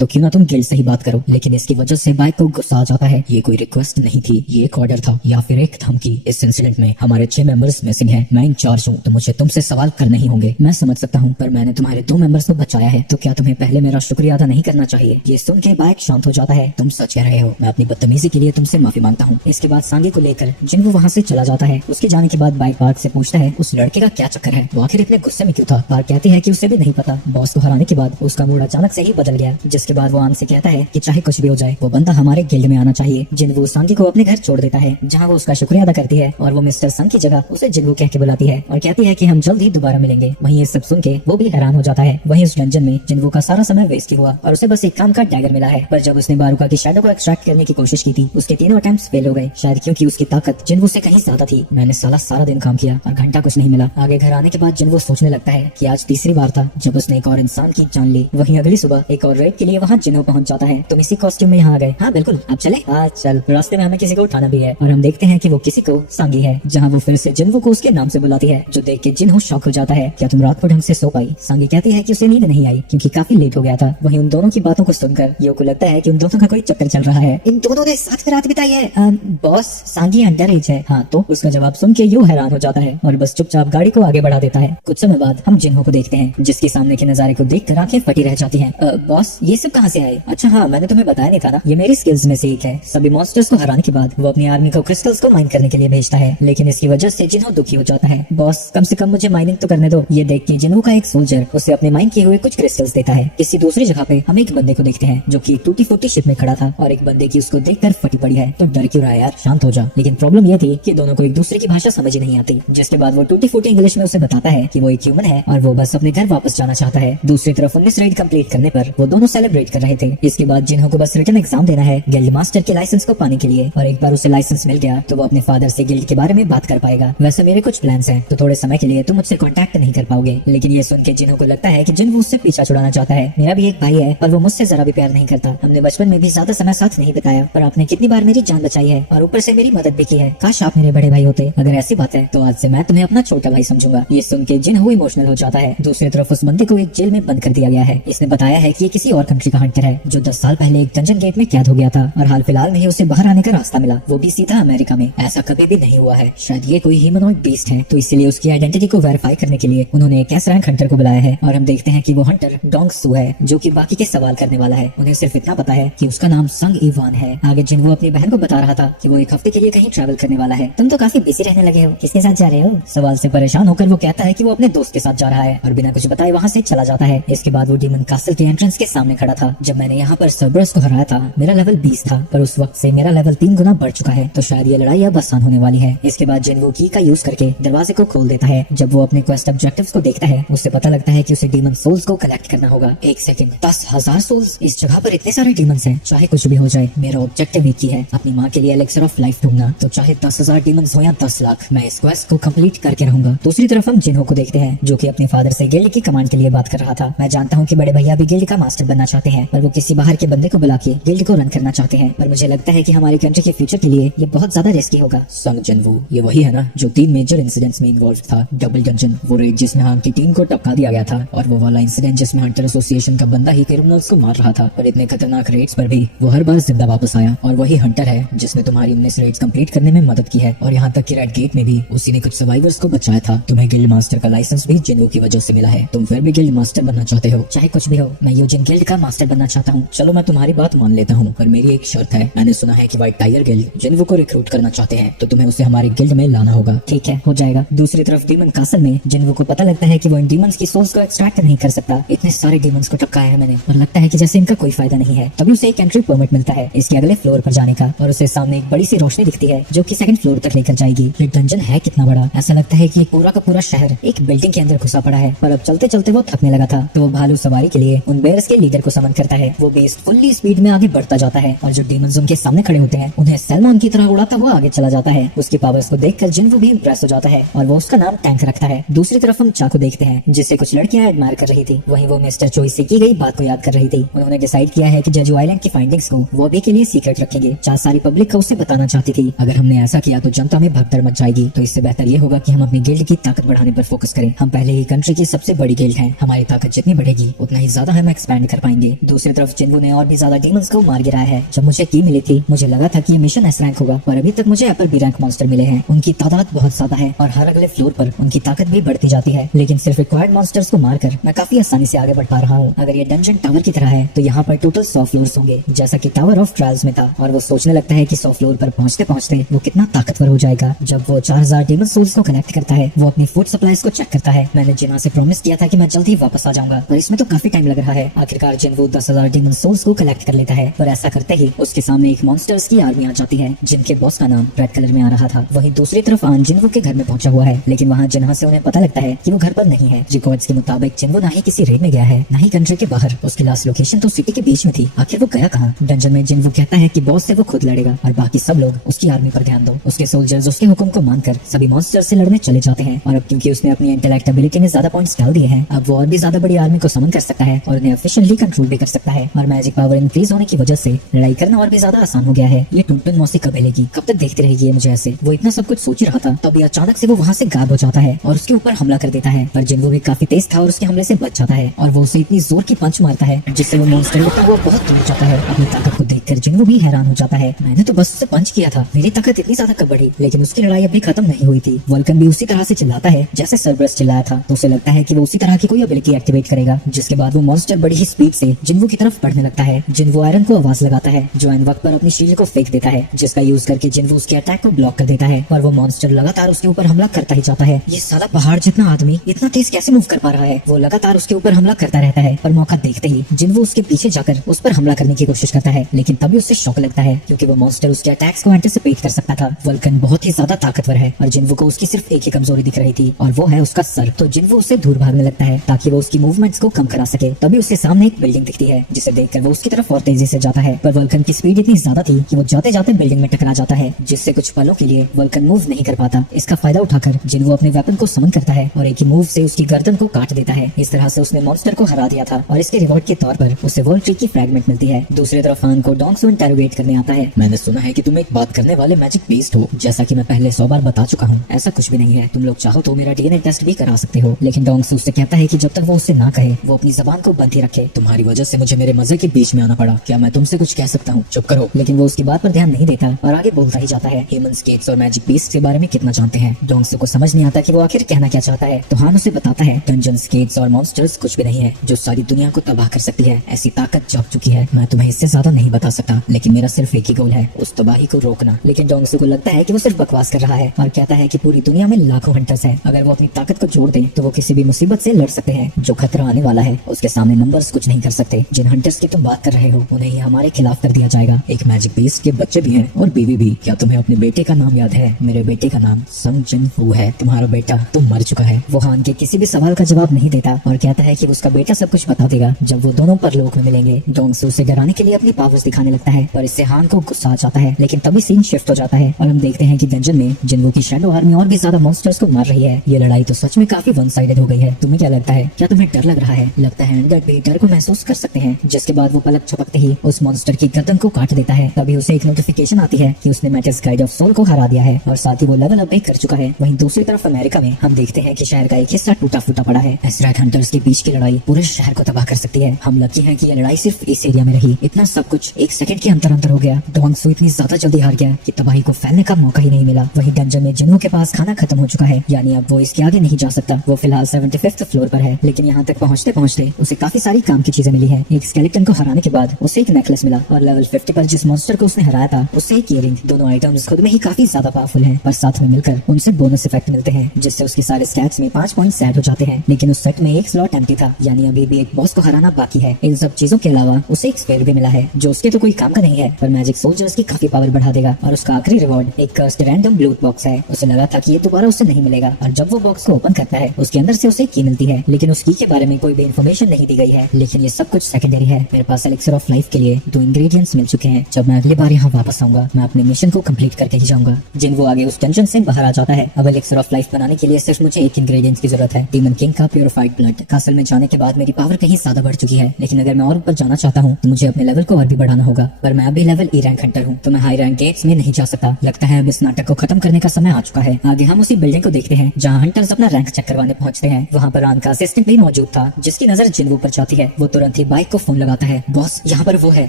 तो क्यों ना तुम गिल्ड से ही बात करो। लेकिन इसकी वजह से बाइक को गुस्सा आ जाता है। ये कोई रिक्वेस्ट नहीं थी, ये एक ऑर्डर था या फिर एक धमकी। इस इंसिडेंट में हमारे 6 मेंबर्स मिसिंग हैं। मैं इंचार्ज हूँ तो मुझे तुमसे सवाल करने ही होंगे। मैं समझ सकता हूँ, पर मैंने तुम्हारे 2 मेंबर्स को बचाया है, तो क्या तुम्हें पहले मेरा शुक्रिया अदा नहीं करना चाहिए? ये सुन के बाइक शांत हो जाता है। तुम सच कह रहे हो, मैं अपनी बदतमीजी के लिए तुमसे माफी मांगता हूँ। इसके बाद सांगे को लेकर जिन्वो वहाँ से चला जाता है। उसके जाने के बाद बाइक पार्क से पूछता है उस लड़के का क्या चक्कर है, वो आखिर इतने गुस्से में क्यों था। पार्क कहती है कि उसे भी नहीं पता। बॉस को हराने के बाद उसका मूड अचानक से ही बदल गया, जिसके बाद वो आन से कहता है कि चाहे कुछ भी हो जाए वो बंदा हमारे गिल्ड में आना चाहिए। जिन्वो सांगी को अपने घर छोड़ देता है, जहाँ वो उसका शुक्रिया अदा करती है और वो मिस्टर संग की जगह उसे जिन्वो कह के बुलाती है और कहती है कि हम जल्द ही दोबारा मिलेंगे। वहीं ये सब सुन के वो भी हैरान हो जाता है। वहीं उस डंजन में जिन्वो का सारा समय वेस्ट हुआ और उसे बस एक काम का डैगर मिला है। पर जब उसने बारूका की शैडो को एक्सट्रैक्ट करने की कोशिश की थी, उसके तीनों अटेम्प्ट्स फेल हो गए, शायद क्योंकि उसकी ताकत जिन्वो से कहीं ज्यादा थी। मैंने सारा दिन काम किया और घंटा कुछ नहीं मिला। आगे घर आने के बाद जिन्वो सोचने लगता है कि आज तीसरी बार था जब उसने एक और इंसान की जान ली। वहीं अगली सुबह एक और रेड के लिए वहाँ जिन्वो पहुंच जाता है। तुम इसी कॉस्ट्यूम में यहाँ आ गए? हाँ बिल्कुल, आप चले? हाँ चल। रास्ते में हमें किसी को उठाना भी है और हम देखते हैं कि वो किसी को सांगी है, जहाँ वो फिर से जिन्वो को उसके नाम से बुलाती है, जो देख के जिन्हो शॉक हो जाता है। क्या तुम रात को ढंग से सो पाई? सांगी कहती है कि उसे नींद नहीं आई क्योंकि काफी लेट हो गया था। वहीं उन दोनों की बातों को सुनकर यो को लगता है कि उन दोनों का कोई चक्कर चल रहा है। इन दोनों ने साथ में रात बिताई है। बॉस, सांगी अंडर एज है। हाँ तो? उसका जवाब सुन के यो हैरान हो जाता है और बस चुपचाप गाड़ी को आगे बढ़ा देता है। कुछ समय बाद हम जिन्हो को देखते हैं, जिसके सामने के नजारे को देखकर आंखें फटी रह जाती हैं। बॉस, ये सब कहाँ से आए? अच्छा हाँ, मैंने तुम्हें बताया नहीं था ना, ये मेरी स्किल्स में से एक है। सभी मॉन्स्टर्स को हराने के बाद वो अपनी आर्मी को क्रिस्टल्स को माइन करने के लिए भेजता है, लेकिन इसकी वजह से जिन्हो दुखी हो जाता है। बॉस, कम से कम मुझे माइनिंग तो करने दो। ये देख के जिन्हो का एक सोल्जर उसे अपने माइन किए हुए कुछ क्रिस्टल्स देता है। किसी दूसरी जगह पे हम एक बंदे को देखते हैं जो कि टूटी फूटी शिप में खड़ा था और एक बंदे की उसको देखकर फटी पड़ी है। तो डर क्यों रहा है यार, शांत हो जा। लेकिन प्रॉब्लम ये थी कि दोनों को एक दूसरे की भाषा समझ ही नहीं आती, जिसके बाद वो टूटी फूटी इंग्लिश में उसे बताता है कि वो एक ह्यूमन है और वो बस अपने घर वापस जाना चाहता है। दूसरी तरफ 19 रेड कंप्लीट करने पर वो दोनों सेलिब्रेट कर रहे थे। इसके बाद जिन्हो को बस रिटन एग्जाम देना है गिल्ड मास्टर के लाइसेंस को पाने के लिए, और एक बार उसे लाइसेंस मिल गया तो वो अपने फादर से गिल्ड के बारे में बात कर पाएगा। वैसे मेरे कुछ प्लान्स हैं, तो थोड़े समय के लिए तुम मुझसे कांटेक्ट नहीं कर पाओगे। लेकिन ये सुन के जिन्हो को लगता है कि जिन्हो उससे पीछा छुड़ाना चाहता है। मेरा भी एक भाई है पर वो मुझसे जरा भी प्यार नहीं करता। हमने बचपन में भी ज्यादा समय साथ नहीं बिताया, पर आपने कितनी बार मेरी जान बचाई है और ऊपर से मेरी मदद भी की है। काश आप मेरे बड़े भाई होते। अगर ऐसी बात है तो आज से मैं तुम्हें अपना छोटा भाई समझूंगा। ये सुन के जिन्हो इमोशनल हो जाता है। दूसरी तरफ उस बंदे को एक जेल में बंद कर दिया गया है। इसने बताया है कि ये किसी और कंट्री का हंटर है जो 10 साल पहले एक डंजन गेट में कैद हो गया था और हाल फिलहाल में ही उसे बाहर आने का रास्ता मिला, वो भी सीधा अमेरिका में। ऐसा कभी भी नहीं हुआ है। शायद ये कोई ह्यूमनॉइड बीस्ट है, तो इसीलिए उसकी आइडेंटिटी को वेरीफाई करने के लिए उन्होंने एक एस रैंक हंटर को बुलाया है। और हम देखते हैं कि वो हंटर डोंग सू है, जो कि बाकी के सवाल करने वाला है। उन्हें सिर्फ इतना पता है कि उसका नाम संग इवान है। आगे जिन्हो अपनी बहन को बता रहा था कि वो एक हफ्ते के लिए कहीं ट्रैवल करने वाला है। तुम तो काफी बिजी रहने लगे हो, किसके साथ जा रहे हो? सवाल से परेशान होकर वो कहता है कि वो अपने दोस्त के साथ जा रहा है और बिना कुछ बताए वहाँ से चला जाता है। इसके बाद वो डीमन कासल के एंट्रेंस के सामने खड़ा था। जब मैंने यहाँ पर सर्बरस को हराया था मेरा लेवल 20 था, पर उस वक्त से मेरा लेवल 3 गुना बढ़ चुका है, तो शायद ये लड़ाई अब आसान होने वाली है। इसके बाद जिन्हो की का यूज करके दरवाजे को खोल देता है। जब वो अपने क्वेस्ट ऑब्जेक्टिव्स को देखता है उससे पता लगता है कि उसे डीमन सोल्स को कलेक्ट करना होगा। एक सेकंड, 10,000 सोल्स? इस जगह पर इतने सारे डीमंस हैं। चाहे कुछ भी हो जाए मेरा ऑब्जेक्टिव एक ही है, अपनी माँ के लिए एलेक्सर ऑफ लाइफ ढूंढना। तो चाहे 10,000 डीमंस हो या 10 लाख, मैं इस क्वेस्ट को कंप्लीट करके रहूंगा। दूसरी तरफ हम जिन्हो को देखते हैं जो कि अपने फादर से गिल्ड की कमांड के लिए बात कर रहा था। मैं जानता हूँ कि बड़े भैया भी गिल्ड का मास्टर बनना चाहते हैं, पर वो किसी बाहर के बंदे को बुला के गिल्ड को रन करना चाहते हैं। पर मुझे लगता है कि हमारी कंट्री के फ्यूचर के लिए ये बहुत ज्यादा रिस्की होगा। संग जिन्हो, ये वही है ना जो 3 मेजर इंसिडेंट्स में इन्वॉल्व था? डबल डंजन, वो रेड जिसमें हां की टीम को टपका दिया गया था, और वो वाला इंसिडेंट जिसमें हंटर एसोसिएशन का बंदा ही क्रिमिनल्स को मार रहा था। पर इतने खतरनाक रेड्स पर भी वो हर बार जिंदा वापस आया, और वही हंटर है जिसने तुम्हारी 19 रेड्स कंप्लीट करने में मदद की है। और यहाँ तक कि रेड गेट में भी उसी ने कुछ सर्वाइवर्स को बचाया था। तुम्हें गिल्ड मास्टर का लाइसेंस भी जिन्हो की वजह से मिला है। तुम फिर भी गिल्ड मास्टर बनना चाहते हो? चाहे कुछ भी हो, मैं यूजिन गिल्ड का मास्टर बनना चाहता हूँ। चलो मैं तुम्हारी बात मान लेता हूँ, पर मेरी एक शर्त है। मैंने सुना है कि व्हाइट टाइगर गिल्ड जिन्हो को रिक्रूट करना चाहते हैं, तो तुम्हें उसे हमारे गिल्ड में लाना होगा। ठीक है, हो जाएगा। दूसरी तरफ डीमन कासल में जिन्हो को पता लगता है कि वो इन डीमंस की सोल्स को एक्सट्रैक्ट नहीं कर सकता। इतने सारे डीमंस को टपकाया है मैंने और लगता है कि जैसे इनका कोई फायदा नहीं है। तभी उसे एक एंट्री परमिट मिलता है इसके अगले फ्लोर पर जाने का, और उसे सामने एक बड़ी सी रोशनी दिखती है जो कि 2nd फ्लोर तक लेकर जाएगी। ये डंजन है कितना बड़ा, ऐसा लगता है कि पूरा का पूरा शहर एक बिल्डिंग के अंदर घुसा पड़ा है। पर अब चलते चलते वो थकने लगा था, तो वो भालू सवारी के लिए उन बेयर्स के लीडर को समन करता है। वो बेस्ट फुल्ली स्पीड में आगे बढ़ता जाता है और जो डीमंस उनके सामने खड़े होते हैं उन्हें सैलमॉन की तरह उड़ाता हुआ आगे चला जाता है। उसकी पावर्स को देखकर जिन्हो भी इंप्रेस हो जाता है और वो उसका नाम टैंक रखता है। दूसरी तरफ हम चाको देखते हैं जिसे कुछ लड़कियां एडमायर कर रही थी। वहीं वो मिस्टर चोई से की गई बात को याद कर रही थी। उन्होंने डिसाइड किया है कि जेजू आइलैंड की फाइंडिंग्स को वो अभी के लिए सीक्रेट रखेंगे। सारी पब्लिक को उसे बताना चाहती थी। अगर हमने ऐसा किया तो जनता में भगदड़ मच जाएगी, तो इससे बेहतर ये होगा कि हम अपनी गिल्ड की ताकत बढ़ाने पर फोकस करें। हम पहले ही कंट्री की सबसे बड़ी गिल्ड हैं, हमारी ताकत जितनी बढ़ेगी उतना ही ज्यादा हम एक्सपैंड कर पाएंगे। थे। दूसरी तरफ जिन्वो ने और भी ज्यादा डीमंस को मार गिराया है। जब मुझे की मिली थी मुझे लगा था कि ये मिशन एस रैंक होगा, पर अभी तक मुझे एप्पल बी रैंक मॉन्स्टर मिले हैं। उनकी तादाद बहुत ज्यादा है और हर अगले फ्लोर पर उनकी ताकत भी बढ़ती जाती है, लेकिन सिर्फ रिक्वायर्ड मॉन्स्टर्स को मारकर मैं काफी आसानी से आगे बढ़ पा रहा हूँ। अगर ये डंजन टावर की तरह है तो यहाँ पर टोटल 100 फ्लोर्स होंगे, जैसा कि टावर ऑफ ट्रायल्स में था। और वो सोचने लगता है कि 100 फ्लोर पर पहुंचते पहुंचते वो कितना ताकतवर हो जाएगा। जब वो 4000 डीमन सोल्स को कलेक्ट करता है, वो अपनी फूड सप्लाईज को चेक करता है। मैंने जिन्ना से प्रॉमिस किया था कि मैं जल्द ही वापस आ जाऊंगा, पर इसमें तो काफी टाइम लग रहा है। आखिरकार जिन्वो 10,000 डीमन सोल्स को कलेक्ट कर लेता है, पर ऐसा करते ही उसके सामने एक मॉन्स्टर्स की आर्मी आ जाती है, जिनके बॉस का नाम रेड कलर में आ रहा था। वहीं दूसरी तरफ आन जिन्वो के घर में पहुंचा हुआ है, लेकिन वहाँ जिन्हा से उन्हें पता लगता है कि वो घर पर नहीं है। रिकॉर्ड्स के मुताबिक जिन्वो ना ही किसी रेड में गया है, ना ही कंट्री के बाहर। उसकी लास्ट लोकेशन तो सिटी के बीच में थी। आखिर वो गया कहाँ? डंजन में जिन्वो कहता है कि बॉस से वो खुद लड़ेगा और बाकी सब लोग उसकी आर्मी पर ध्यान दो। उसके सोल्जर्स उसके हुक्म को मानकर सभी मॉन्स्टर से लड़ने चले जाते हैं, और अब क्योंकि उसने अपनी इंटेलेक्ट एबिलिटी में ज्यादा पॉइंट्स डाल दिए हैं, अब वो और भी ज्यादा बड़ी आर्मी को समन कर सकता है और उन्हें एफिशिएंटली कंट्रोल भी कर सकता है। और मैजिक पावर इंक्रीज होने की वजह से लड़ाई करना और भी ज्यादा आसान हो गया है। ये टुनटुन मौसी कब मिलेगी? कब तक देखती रहेगी ये मुझे ऐसे? वो इतना सब कुछ सोच ही रहा था, तभी अचानक से वो वहाँ से गायब हो जाता है और उसके ऊपर हमला कर देता है। पर जिन्वो भी काफी तेज था और उसके हमले से बच जाता है, और वो उसे इतनी जोर की पंच मारता है जिससे वो मॉन्स्टर होता हुआ बहुत दूर जाता है। अपनी ताकत को देखकर जिन्वो भी हैरान हो जाता है। मैंने तो बस उसे पंच किया था, मेरी ताकत इतनी ज्यादा कब बढ़ी? लेकिन उसकी लड़ाई अभी खत्म नहीं हुई थी। वल्कन भी उसी तरह से चिल्लाता है जैसे सर्बरस चिल्लाया था, तो उसे लगता है कि वो उसी तरह की कोई एबिलिटी एक्टिवेट करेगा, जिसके बाद वो मॉन्स्टर बड़ी ही स्पीड से जिन्वो की तरफ बढ़ने लगता है। जिन्वो आयरन को आवाज लगाता है, जो एन वक्त पर अपनी शील्ड को फेंक देता है, जिसका यूज करके जिन्वो उसके अटैक को ब्लॉक कर देता है। और वो मॉन्स्टर लगातार उसके ऊपर हमला करता ही जाता है। ये साला पहाड़ जितना आदमी इतना तेज कैसे मूव कर पा रहा है? वो लगातार उसके ऊपर हमला करता रहता है, पर मौका देखते ही जिन्वो उसके पीछे जाकर उस पर हमला करने की कोशिश करता है, लेकिन तभी उससे शॉक लगता है क्योंकि वो मॉन्स्टर उसके अटैक्स को एंटिसिपेट कर सकता था। वल्कन बहुत ही ज्यादा ताकतवर है और जिन्वो को उसकी सिर्फ एक ही कमजोरी दिख रही थी, और वो है उसका सर। तो जिन्वो उससे दूर भागने लगता है ताकि वो उसकी मूवमेंट्स को कम करा सके। तभी उसके सामने एक बिल्डिंग दिखती है, जिसे देखकर वो उसकी तरफ और तेजी से जाता है, पर वल्कन की स्पीड इतनी ज्यादा थी कि वो जाते जाते बिल्डिंग में टकरा जाता है, जिससे कुछ पलों के लिए वल्कन मूव नहीं कर पाता। इसका फायदा उठाकर जिन्वो अपने वेपन को समन करता है और एक ही मूव से उसकी गर्दन को काट देता है। इस तरह से उसने मॉन्स्टर को हरा दिया था, और इसके रिवॉर्ड के तौर पर उसे वर्ल्ड ट्री की फ्रैगमेंट मिलती है। दूसरी तरफ हान को डोंगसू इंटरोगेट करने आता है। मैंने सुना है कि तुम एक बात करने वाले मैजिक बीस्ट हो। जैसा कि मैं पहले 100 बार बता चुका हूँ, ऐसा कुछ भी नहीं है। तुम लोग चाहो तो मेरा डीएनए टेस्ट भी करा सकते हो। लेकिन डोंगसू उससे कहता है कि जब तक वो उससे ना कहे वो अपनी जबान को बंद ही रखे। तुम्हारी वजह से मुझे मेरे मजे के बीच में आना पड़ा। क्या मैं तुमसे कुछ कह सकता हूँ? चुप करो। लेकिन वो उसकी बात पर ध्यान नहीं देता और आगे बोलता ही जाता है। ह्यूमन स्केट्स और मैजिक बीस्ट के बारे में कितना जानते हैं? डोंगसू को समझ नहीं आता कि वो आखिर कहना क्या चाहता है, तो हान उसे बताता है डंजन स्केट्स और मॉन्स्टर्स कुछ भी नहीं है जो सारी दुनिया को तबाह कर सकती है। ऐसी ताकत जग चुकी है। मैं तुम्हें इससे ज्यादा नहीं बता सकता, लेकिन मेरा सिर्फ एक ही गोल है, उस तबाही को रोकना। लेकिन डोंगसू को लगता है कि वो सिर्फ बकवास कर रहा है और कहता है कि पूरी दुनिया में लाखों हंटर्स हैं। अगर वो अपनी ताकत को जोड़ दे तो वो किसी भी मुसीबत से लड़ सकते हैं। जो खतरा आने वाला है उसके सामने नंबर्स कुछ नहीं कर सकते। जिन हंटर्स की तुम बात कर रहे हो उन्हें ही हमारे खिलाफ कर दिया जाएगा। एक मैजिक बीस्ट के बच्चे भी हैं और बीवी भी। क्या तुम्हें अपने बेटे का नाम याद है? मेरे बेटे का नाम संग जिन वू है। तुम्हारा बेटा तो मर चुका है। वो हान के किसी भी सवाल का जवाब नहीं देता और कहता है कि उसका बेटा सब कुछ बता देगा जब वो दोनों परलोक में मिलेंगे। डोंगसू उसे डराने के लिए अपनी पावर्स दिखाने लगता है, पर इससे हान को गुस्सा आ जाता है। लेकिन तभी सीन शिफ्ट हो जाता है और हम देखते हैं कि डंजन में जिन्वो की शैडो आर्मी और भी ज्यादा मॉन्स्टर्स को मार रही है। ये लड़ाई तो सच में काफी वन साइडेड हो गई है। तुम्हें क्या लगता है? क्या तुम्हें डर लग रहा है? लगता है अंदर भी डर को महसूस कर सकते हैं। जिसके बाद वो पलक झपकते ही उस मॉन्स्टर की गर्दन को काट देता है। तभी उसे एक नोटिफिकेशन आती है कि उसने मैटिस गाइड ऑफ सोल को हरा दिया है और साथ ही वो लेवल अप भी कर चुका है। वहीं दूसरी तरफ अमेरिका में हम देखते हैं कि शहर का एक हिस्सा टूटा फूटा पड़ा है। एसरैक हंटर्स के बीच की लड़ाई पूरे शहर को तबाह कर सकती है। हम लकी हैं कि ये लड़ाई सिर्फ इस एरिया में रही। इतना सब कुछ एक सेकंड के अंतर अंतर हो गया। डोंगसू इतनी ज्यादा जल्दी हार गया कि तबाही को फैलने का मौका ही नहीं मिला। वहीं डंजन में जिन्वो के पास खाना खत्म हो चुका है, यानी अब वो इसके आगे नहीं जा सकता। वो फिलहाल 75th फ्लोर पर है, लेकिन यहाँ तक पहुँचते पहुँचते उसे काफी सारी काम की चीजें मिली है। एक स्केलेटन को हराने के बाद उसे एक नेकलेस मिला और लेवल 50 पर जिस मॉन्स्टर को उसने हराया था उससे एक ईयरिंग। दोनों आइटम्स खुद में ही काफी ज्यादा पावरफुल हैं, पर साथ में मिलकर उनसे बोनस इफेक्ट मिलते हैं, जिससे उसके सारे स्टैट्स में 5 पॉइंट्स ऐड हो जाते हैं। लेकिन उस सेट में एक स्लॉट एम्प्टी था, यानी अभी भी एक बॉस को हराना बाकी है। इन सब चीजों के अलावा उसे एक स्पेयर भी मिला है, जो उसके तो कोई काम का नहीं है, पर मैजिक सोल्जर्स की काफी पावर बढ़ा देगा। और उसका आखिरी रिवॉर्ड एक कर्स्ड रैंडम लूट बॉक्स है। उसे लगा था कि ये दोबारा उसे नहीं मिलेगा, और जब वो बॉक्स को ओपन करता है उसके अंदर से उसे की मिलती है, लेकिन उस की के बारे में कोई भी इन्फॉर्मेशन नहीं दी गई है। लेकिन ये सब कुछ सेकेंडरी है। मेरे पास एलिक्सर ऑफ लाइफ के लिए 2 इंग्रेडिएंट्स मिल चुके हैं। जब मैं अगली बार यहाँ वापस आऊंगा मैं अपने मिशन को कंप्लीट करके ही जाऊंगा। जिन्वो आगे उस डंजन से बाहर आ जाता है। अब एलिक्सर ऑफ लाइफ बनाने के लिए सिर्फ मुझे एक इंग्रेडिएंट की जरूरत है, डीमन किंग का प्योरिफाइड ब्लड। कासल में जाने के बाद मेरी पावर कहीं ज्यादा बढ़ चुकी है, लेकिन अगर मैं और ऊपर जाना चाहता हूँ तो मुझे अपने लेवल को और भी बढ़ाना होगा, पर मैं अभी लेवल ई रैंक हंटर हूँ, तो मैं हाई रैंक गेट्स में नहीं जा सकता। लगता है अब इस नाटक को खत्म करने का समय आ चुका है। आगे हम उसी बिल्डिंग को देखते हैं जहाँ हंटर्स अपना रैंक चेक करवाने पहुंचते हैं। वहाँ पर आन का असिस्टेंट भी मौजूद था, जिसकी नजर जिन्वू पर जाती है। वो तुरंत ही बाइक को फोन लगाता है। बॉस, यहाँ पर वो है,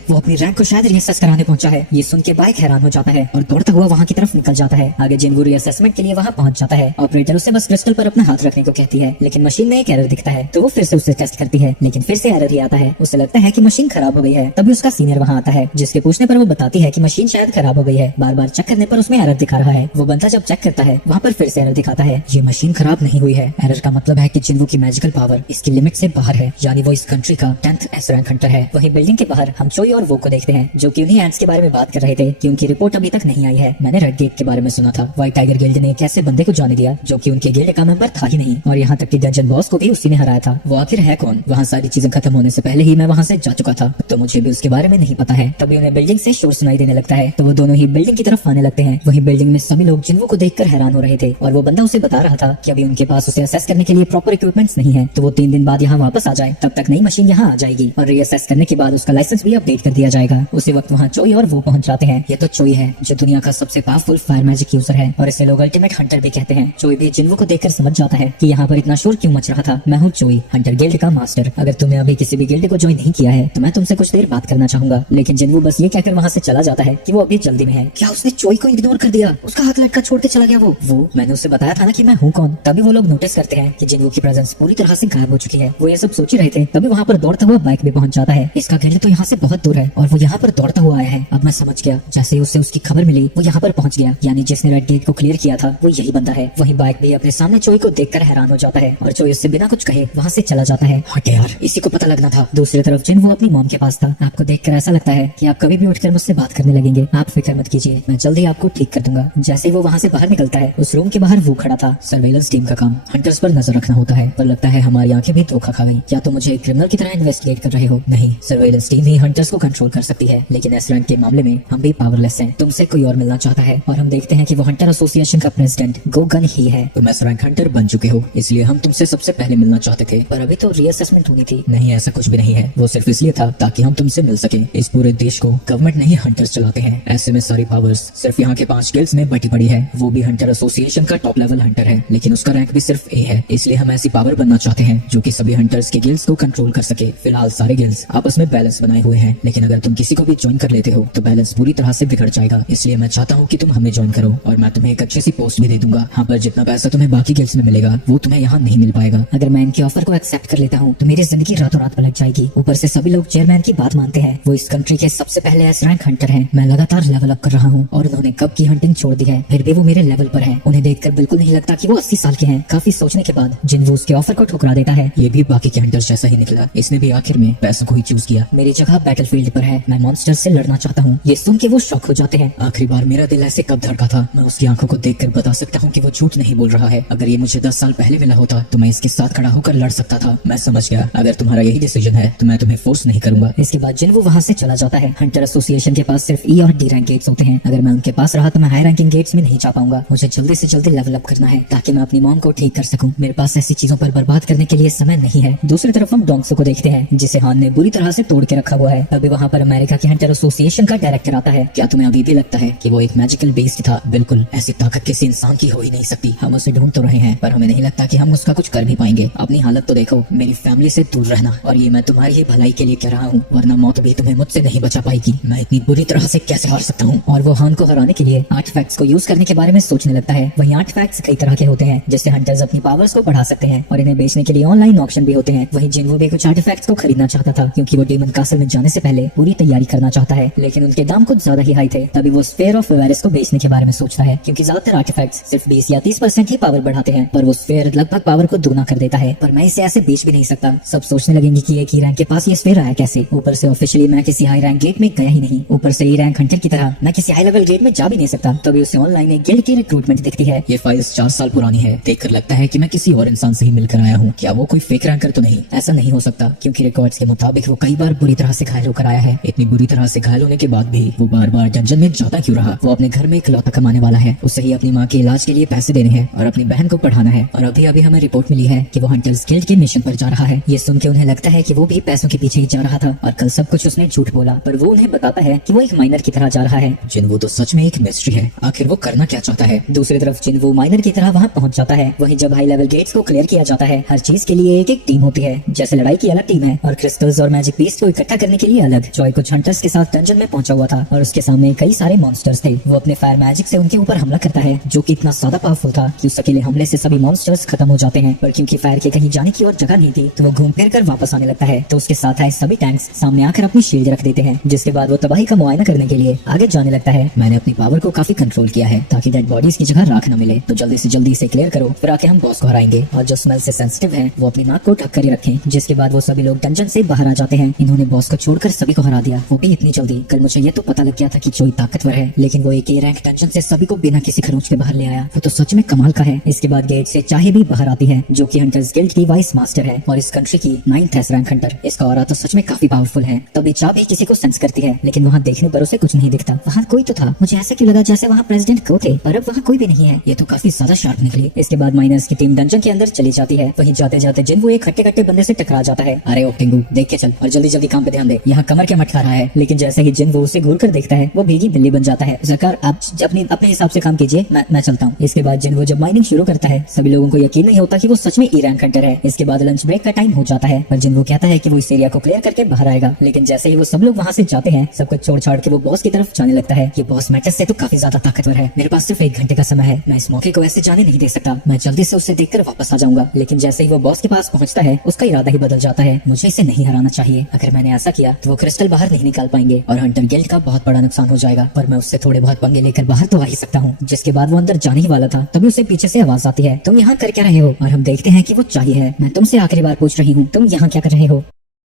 वो अपनी रैंक को शायद रीअसेस कराने पहुंचा है। ये सुन के बाइक हैरान हो जाता है और दौड़ता हुआ वहाँ की तरफ निकल जाता है। आगे जिन्वू रीअसेसमेंट के लिए वहाँ पहुंच जाता है। ऑपरेटर उसे बस क्रिस्टल पर अपना हाथ रखने को कहती है, लेकिन मशीन में एक एरर दिखता है, तो वो फिर से उसे टेस्ट करती है, लेकिन फिर से एरर ही आता है। उसे लगता है कि मशीन खराब हो गई है। तभी उसका सीनियर वहाँ आता है, जिसके पूछने पर वो बताती है कि मशीन शायद खराब हो गई है। बार बार चेक करने पर उसमें एरर दिखा रहा है। वो बंदा जब चेक करता है, वहाँ पर फिर से एरर दिखाता है। ये मशीन खराब नहीं हुई है। एरर का मतलब है कि जिन्वू की मैजिकल पावर इसकी लिमिट से बाहर है, यानी वो इस कंट्री का 10th एस रैंक हंटर है। वहीं बिल्डिंग के बाहर हम चोई और वो को देखते हैं, जो कि उन्हीं एंट्स के बारे में बात कर रहे थे कि उनकी रिपोर्ट अभी तक नहीं आई है। मैंने रेड गेट के बारे में सुना था। व्हाइट टाइगर गिल्ड ने एक ऐसे बंदे को जाने दिया जो कि उनके गिल्ड का मेंबर था ही नहीं, और यहाँ तक कि डंजन बॉस को भी उसी ने हराया था। वो आखिर है कौन? वहाँ सारी चीजें खत्म होने से पहले ही मैं वहाँ से जा चुका था, तो मुझे भी उसके बारे में नहीं पता है। तभी उन्हें बिल्डिंग से शोर सुनाई देने लगता है, तो वो दोनों ही बिल्डिंग की तरफ आने लगते हैं। वहीं बिल्डिंग में सभी लोग जिन्वू को देखकर हैरान हो रहे थे, और वो बंदा उसे बता रहा था कि अभी उनके पास उसे असेस करने के लिए प्रॉपर इक्विपमेंट्स नहीं है, तो वो 3 दिन बाद यहाँ वापस आ जाए, तब तक नई मशीन यहाँ आ जाएगी, और रीअसेस करने के बाद उसका लाइसेंस भी अपडेट कर दिया जाएगा। उसी वक्त वहाँ चोई और वो पहुंच जाते हैं। ये तो चोई है, जो दुनिया का सबसे पावरफुल फायर मैजिक यूजर है, और इसे लोग अल्टीमेट हंटर भी कहते हैं। चोई भी जिन्वू को देखकर समझ जाता है कि यहाँ पर इतना शोर क्यों मच रहा था। मैं हूँ चोई, हंटर गिल्ड का मास्टर। अगर तुमने अभी किसी भी गिल्ड को ज्वाइन नहीं किया है, तो मैं तुमसे कुछ देर बात करना चाहूंगा। लेकिन जिन्वू बस ये कहकर वहाँ से चला जाता है कि वो अभी जल्दी में है। क्या उसने चोई को इग्नोर कर दिया? उसका हाथ लटका छोड़ के चला गया वो मैंने उसे बताया था ना कि मैं हूँ कौन। तभी वो लोग नोटिस करते हैं कि जिन्वू की प्रेजेंस पूरी तरह से गायब हो चुकी है। वो ये सब सोच ही रहे थे, तभी वहाँ पर दौड़ता हुआ बाइक भी पहुंच जाता है। इसका गिल्ड तो यहाँ से बहुत दूर है, और वो यहाँ पर दौड़ता हुआ आया है। अब मैं समझ गया, जैसे ही उससे उसकी खबर मिली, वो यहाँ पर पहुंच गया, यानी जिसने रेड गेट को क्लियर किया था वो यही बंदा है। वही बाइक भी अपने सामने चोई को देखकर हैरान हो जाता है, और चोई उससे बिना कुछ कहे वहाँ से चला जाता है। हट यार, इसी को पता लगना था। दूसरी तरफ जिन्वू अपनी मॉम के पास था। आपको देखकर ऐसा लगता है कि आप कभी भी उठकर मुझसे बात करने लगेंगे। आप फिक्र मत कीजिए, मैं जल्दी आपको ठीक कर दूंगा। जैसे ही वो वहाँ से बाहर निकलता है, उस रूम के बाहर वो खड़ा था। सर्वेलेंस टीम का काम हंटर्स पर नजर रखना होता है, पर लगता है हमारी आंखें भी धोखा खा गई। क्या तुम मुझे क्रिमिनल की तरह इन्वेस्टिगेट कर रहे हो? नहीं, सर्वेलेंस टीम ही हंटर्स को कंट्रोल कर सकती है, लेकिन एस रैंक के मामले में हम भी पावरलेस हैं। तुमसे कोई और मिलना चाहता है, और हम देखते हैं कि वो हंटर एसोसिएशन का प्रेसिडेंट गोगन ही है। तुम एस रैंक हंटर बन चुके हो, इसलिए हम तुमसे सबसे पहले मिलना चाहते थे, पर अभी तो रीअसेसमेंट होनी थी। नहीं, ऐसा कुछ भी नहीं है। वो सिर्फ इसलिए था ताकि हम तुमसे मिल सके। इस पूरे देश को गवर्नमेंट नहीं हंटर्स चलाते हैं। ऐसे में सारी पावर्स सिर्फ यहाँ के 5 गिल्ड्स में बटी पड़ी है। वो भी हंटर एसोसिएशन का टॉप लेवल हंटर है, लेकिन उसका रैंक भी सिर्फ ए है। इसलिए हम ऐसी पावर बनना चाहते हैं जो कि सभी हंटर्स के गिल्ड्स को कंट्रोल कर सके। फिलहाल सारे गिल्ड्स आपस में बैलेंस बनाए हुए हैं, लेकिन अगर तुम किसी को भी ज्वाइन कर लेते हो तो बैलेंस पूरी तरह से बिगड़ जाएगा। इसलिए मैं चाहता हूँ कि तुम हमें ज्वाइन करो, और मैं तुम्हें एक अच्छी सी पोस्ट भी दे दूंगा। हाँ, पर जितना पैसा तुम्हें बाकी गिल्ड्स में मिलेगा वो तुम्हें यहाँ नहीं मिल पाएगा। अगर मैं इनके ऑफर को एक्सेप्ट कर लेता हूँ तो मेरी जिंदगी रातों रात पलट जाएगी। ऊपर से सभी लोग चेयरमैन की बात मानते हैं। वो इस कंट्री के सबसे पहले एस रैंक हंटर हैं। मैं लगातार लेवल अप कर रहा हूँ, और उन्होंने कब की हंटिंग छोड़ दी है, फिर भी वो मेरे लेवल पर हैं। उन्हें देखकर बिल्कुल नहीं लगता कि वो 80 साल के हैं। काफी सोचने के बाद जिन्वू उसके ऑफर को ठुकरा देता है। ये भी बाकी के हंटर्स जैसा ही निकला। इसने भी आखिर में पैसों को ही चूज किया। मेरी जगह बैटलफील्ड पर है, मैं मॉन्स्टर से लड़ना चाहता हूँ। ये सुन के वो शॉक हो जाते हैं। आखिरी बार मेरा दिल ऐसे कब धड़का था, मैं उसकी आंखों को देखकर बता सकता हूँ कि वो झूठ नहीं बोल रहा है। अगर ये मुझे 10 साल पहले मिला होता तो मैं इसके साथ खड़ा होकर लड़ सकता था। मैं समझ गया, अगर तुम्हारा यही डिसीजन है तो मैं तुम्हें फोर्स नहीं करूंगा। इसके बाद जिन्वू वहाँ से चला जाता है। हंटर एसोसिएशन के पास सिर्फ ई और डी रैंक गेट्स होते हैं। अगर मैं उनके पास रहा तो मैं हाई रैंकिंग गेट्स में नहीं जा पाऊंगा। मुझे जल्दी से जल्दी लेवल अप करना है ताकि मैं अपनी मॉम को ठीक कर सकूं। मेरे पास ऐसी चीजों पर बर्बाद करने के लिए समय नहीं है। दूसरी तरफ हम डोंगसो को देखते हैं, जिसे हान ने बुरी तरह से तोड़ के रखा हुआ है। अभी वहाँ पर अमेरिका के हंटर एसोसिएशन का डायरेक्टर आता है। क्या तुम्हें अभी भी लगता है कि वो एक मैजिकल बेस्ट था? बिल्कुल, ऐसी ताकत किसी इंसान की हो ही नहीं सकती। हम उसे ढूंढ तो रहे हैं, पर हमें नहीं लगता कि हम उसका कुछ कर भी पाएंगे। अपनी हालत तो देखो, मेरी फैमिली से दूर रहना, और ये मैं तुम्हारी ही भलाई के लिए कह रहा हूँ, वरना मौत भी तुम्हें मुझसे नहीं बचा पाएगी। मैं इतनी बुरी तरह से कैसे हार सकता हूँ? और वो हान को हराने के लिए आर्टिफैक्ट्स को यूज करने के बारे में सोचने लगता है। वहीं आर्टिफैक्ट्स कई तरह के होते हैं, जिससे हंटर्स अपनी पावर्स को बढ़ा सकते हैं, और इन्हें बेचने के लिए ऑनलाइन ऑक्शन भी होते हैं। वहीं जिन्वू भी कुछ आर्टिफैक्ट्स को खरीदना चाहता था, क्योंकि वो डीमन कासल में जाने से पहले पूरी तैयारी करना चाहता है, लेकिन उनके दाम कुछ ज्यादा ही हाई थे। तभी वो स्फीयर ऑफ वेरिस को बेचने के बारे में सोचता है, क्योंकि ज्यादातर आर्टिफैक्ट्स सिर्फ 20 या 30% ही पावर बढ़ाते हैं, पर वो स्फीयर लगभग पावर को दुगना कर देता है। पर मैं इसे ऐसे बेच भी नहीं सकता। सब सोचने लगेंगे कि एक ही रैंक के पास ये स्फीयर आया कैसे। ऊपर से ऑफिशियली मैं किसी हाई रैंक गेट में गया ही नहीं। ऊपर से ई रैंक हंटर की तरह मैं किसी हाई लेवल गेट में जा भी नहीं सकता। तभी उसे ऑनलाइन एक गिल्ड की रिक्रूटमेंट दिखती है। ये फाइल्स 4 साल पुरानी है। देखकर लगता है कि मैं किसी और इंसान से ही मिलकर आया हूँ। क्या वो कोई फेक रैंकर तो नहीं? ऐसा नहीं हो सकता, क्योंकि रिकॉर्ड्स के मुताबिक वो कई बार बुरी तरह से घायल होकर आया है। इतनी बुरी तरह से घायल होने के बाद भी वो बार बार डंजन में जाता क्यों रहा? वो अपने घर में इकलौता कमाने वाला है। उसे ही अपनी माँ के इलाज के लिए पैसे देने हैं और अपनी बहन को पढ़ाना है। और अभी अभी हमें रिपोर्ट मिली है कि वो हंटर्स गिल्ड के मिशन पर जा रहा है। ये सुन के उन्हें लगता है कि वो भी पैसों के पीछे ही जा रहा था, और कल सब कुछ उसने झूठ बोला बोला, पर वो उन्हें बताता है कि वो एक माइनर की तरह जा रहा है। जिनवू तो सच में एक मिस्ट्री है, आखिर वो करना क्या चाहता है। दूसरी तरफ जिनवू माइनर की तरह वहाँ पहुँच जाता है। वहीं जब हाई लेवल गेट्स को क्लियर किया जाता है, हर चीज के लिए एक एक टीम होती है। जैसे लड़ाई की अलग टीम है और क्रिस्टल्स और मैजिक पीस को इकट्ठा करने के लिए अलग। जॉय कुछ हंटर्स के साथ डंजन में पहुंचा हुआ था और उसके सामने कई सारे मॉन्स्टर्स थे। वो अपने फायर मैजिक से उनके ऊपर हमला करता है, जो कि इतना ज्यादा पावरफुल था कि उस अकेले हमले से सभी मॉन्स्टर्स खत्म हो जाते हैं। पर क्योंकि फायर के कहीं जाने की और जगह नहीं थी, तो वो घूम फिर कर वापस आने लगता है। तो उसके साथ आए सभी टैंक्स सामने आकर अपनी शील्ड रख देते हैं, जिसके बाद वो तबाही का मुआयना करने के लिए आगे जाने लगता है। मैंने अपनी पावर को काफी कंट्रोल किया है ताकि डेड बॉडीज की जगह राख न मिले, तो जल्दी से जल्दी इसे क्लियर करो, फिर आके हम बॉस को हराएंगे। और जो स्मेल से सेंसिटिव है वो अपनी नाक को ढक कर ही रखें। जिसके बाद वो सभी लोग डंजन से बाहर आ जाते हैं। इन्होंने बॉस को छोड़कर सभी को हरा दिया, वो भी इतनी जल्दी। कल मुझे ये तो पता लग गया था कि जोई ताकतवर है, लेकिन वो एक ए रैंक डंजन से सभी को बिना किसी खरोंच के बाहर ले आया, वो तो सच में कमाल का है। इसके बाद गेट से चाहे भी बाहर आती है, जो कि हंटर्स गिल्ड की वाइस मास्टर है और इस कंट्री की 9th एस रैंक हंटर। इसका ऑरा तो सच में काफी पावरफुल है। तभी चाह भी किसी को सेंस करती है, लेकिन वहाँ देखने पर उसे कुछ नहीं दिखता। वहाँ कोई तो था, मुझे ऐसा क्यों लगा जैसे वहाँ प्रेसिडेंट को थे, पर अब वहाँ कोई भी नहीं है। ये तो काफी ज्यादा शार्प निकली। इसके बाद माइनर्स की टीम डंजन के अंदर चली जाती है। वहीं जाते जाते जिनवू एक खट्टे खट्टे बंदे से टकरा जाता है। अरे ओक्टिंगू, देख के चल और जल्दी जल्दी काम पे ध्यान दे, यहाँ कमर क्या मटका रहा है। लेकिन जैसे ही जिनवू उसे घूर कर देखता है, वो भीगी बिल्ली बन जाता है। सरकार आप अपने हिसाब से काम कीजिए, मैं चलता हूँ। इसके बाद जिनवू जब माइनिंग शुरू करता है, सभी लोगों को यकीन नहीं होता कि वो सच में ई रैंक हंटर है। इसके बाद लंच ब्रेक का टाइम हो जाता है, पर जिनवू कहता है कि वो इस एरिया को क्लियर करके बाहर आएगा। लेकिन जैसे ही वो सब लोग वहाँ से जाते हैं, सब कुछ छोड़ छाड़ के वो बॉस की तरफ जाने लगता है। ये बॉस मैटस से तो काफी ज्यादा ताकतवर है, मेरे पास सिर्फ 1 घंटे का समय है, मैं इस मौके को ऐसे जाने नहीं दे सकता। मैं जल्दी से उसे देखकर वापस आ जाऊंगा। लेकिन जैसे ही वो बॉस के पास पहुंचता है, उसका इरादा ही बदल जाता है। मुझे इसे नहीं हराना चाहिए, अगर मैंने ऐसा किया तो वो क्रिस्टल बाहर नहीं निकाल पाएंगे और हंटर गिल्ड का बहुत बड़ा नुकसान हो जाएगा। पर मैं उससे थोड़े बहुत पंगे लेकर बाहर तो आ ही सकता हूँ। जिसके बाद वो अंदर जाने ही वाला था, तभी उसे पीछे से आवाज आती है, तुम यहाँ कर क्या रहे हो। और हम देखते हैं कि वो चाहिए है, मैं तुमसे आखिरी बार पूछ रही हूँ, तुम यहाँ क्या कर रहे हो।